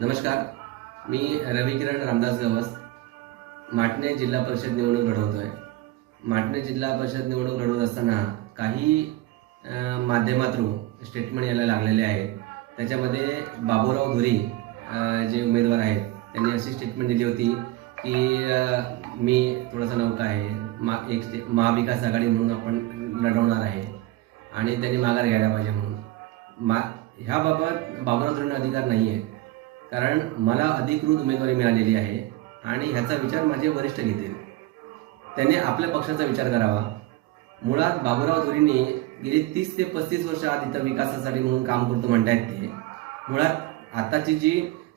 नमस्कार. मी रविकिरण रामदास गवस माटणे जिल्हा परिषद निवडणूक लढवतोय. माटणे जिल्हा परिषद निवडणूक लढवत असताना काही माध्यमातून स्टेटमेंट यायला लागलेले आहेत. त्याच्यामध्ये बाबूराव धुरी जे उमेदवार आहेत त्यांनी अशी स्टेटमेंट दिली होती की मी थोडासा नौका आहे, महाविकास आघाडी म्हणून आपण लढवणार आहे आणि त्यांनी माघार घ्यायला पाहिजे म्हणून. ह्याबाबत बाबूराव धुरींना अधिकार नाही आहे, कारण मला अधिकृत उमेदवारी मिळालेली आहे आणि ह्याचा विचार माझे वरिष्ठ घेतील. त्यांनी आपल्या पक्षाचा विचार करावा. मुळात बाबूराव धुरींनी गेली 30 ते 35 वर्ष आधी इथं विकासासाठी म्हणून काम करतो म्हणतायत ते. मुळात आताची जी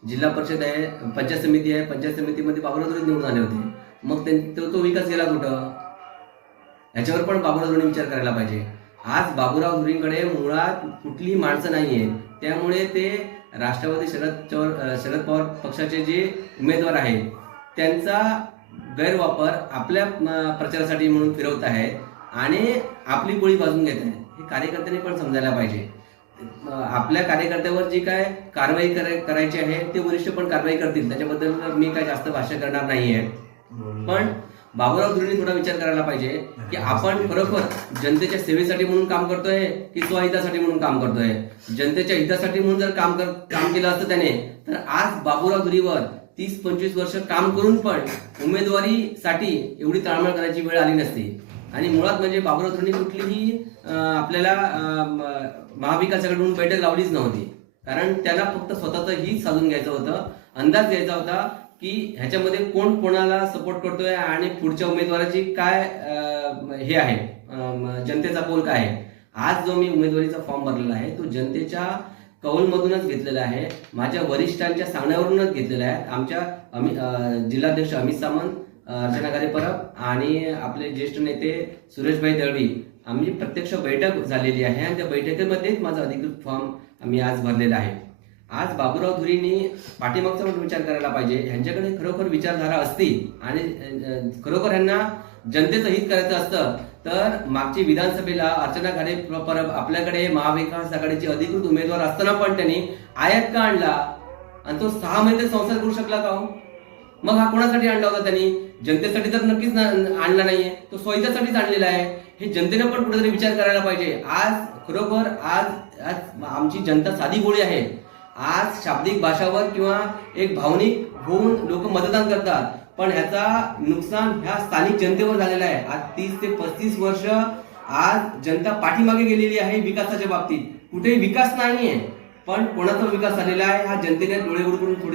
जिल्हा परिषद आहे, पंचायत समिती आहे, पंचायत समितीमध्ये बाबूराव धुरी निवडून आले होते. मग तो विकास गेला कुठं? ह्याच्यावर पण बाबूराव धुरींनी विचार करायला पाहिजे. आज बाबूराव धुरींकडे मुळात कुठलीही माणसं नाही आहेत, त्यामुळे ते राष्ट्रवादी शरद पवार पक्षाचे जे उमेदवार आहेत त्यांचा गैरवापर आपल्या प्रचारासाठी म्हणून फिरवत आहेत आणि आपली गोळी बाजून घेत आहेत. हे कार्यकर्त्यांनी पण समजायला पाहिजे. आपल्या कार्यकर्त्यावर जी काय कारवाई करायची आहे ते वरिष्ठ पण कारवाई करतील, त्याच्याबद्दल मी काय जास्त भाष्य करणार नाहीये. पण बाबूराव धुरींनी थोडा विचार करायला पाहिजे की आपण खरोखर जनतेच्या सेवेसाठी म्हणून काम करतोय की स्वहितासाठी म्हणून काम करतोय. जनतेच्या हितासाठी म्हणून जर काम केलं असतं त्याने, तर आज बाबूराव धुरीवर 30-25 वर्ष काम करून पण उमेदवारीसाठी एवढी ताळमेळ करायची वेळ आली नसती. आणि मुळात म्हणजे बाबूराव धुरींनी कुठलीही आपल्याला महाविकास आघाडीकडून बैठक लावलीच नव्हती, कारण त्याला फक्त स्वतःचं हित साधून घ्यायचं होतं, अंदाज घ्यायचा होता की ह्याच्यामध्ये कोण कोणाला सपोर्ट करतोय आणि पुढच्या उमेदवाराची काय हे आहे, जनतेचा कौल काय आहे. आज जो मी उमेदवारीचा फॉर्म भरलेला आहे तो जनतेच्या कौलमधूनच घेतलेला आहे, माझ्या वरिष्ठांच्या सांगण्यावरूनच घेतलेला आहे. आमच्या जिल्हाध्यक्ष अमित सामंत, अर्चना गारे-परब आणि आपले ज्येष्ठ नेते सुरेशभाई दळवी आमची प्रत्यक्ष बैठक झालेली आहे आणि त्या बैठकीमध्येच माझा अधिकृत फॉर्म आम्ही आज भरलेला आहे. आज बाबूराव धुरींनी पाठीमागचा पण विचार करायला पाहिजे. ह्यांच्याकडे खरोखर विचारधारा असती आणि खरोखर ह्यांना जनतेचं हित करायचं असतं तर मागची विधानसभेला अर्चना गारे-परब आपल्याकडे महाविकास आघाडीचे अधिकृत उमेदवार असताना पण त्यांनी आयात का आणला आणि तो 6 महिने संसार करू शकला का हो? मग हा कोणासाठी आणला होता त्यांनी? जनतेसाठी तर नक्कीच आणला नाहीये, तो स्वहितासाठीच आणलेला आहे. हे जनतेने पण कुठेतरी विचार करायला पाहिजे. आज खरोखर आज आमची जनता साधी गोळी आहे. आज शाब्दिक भाषावर किंवा एक भावनिक होऊन लोक मतदान करतात, पण ह्याचा नुकसान ह्या स्थानिक जनतेवर झालेला आहे. आज 30 ते 35 वर्ष आज जनता पाठीमागे गेलेली आहे विकासाच्या बाबतीत. कुठेही विकास नाहीये, पण कोणाचा विकास झालेला आहे हा जनतेने डोळे उघडून थोडी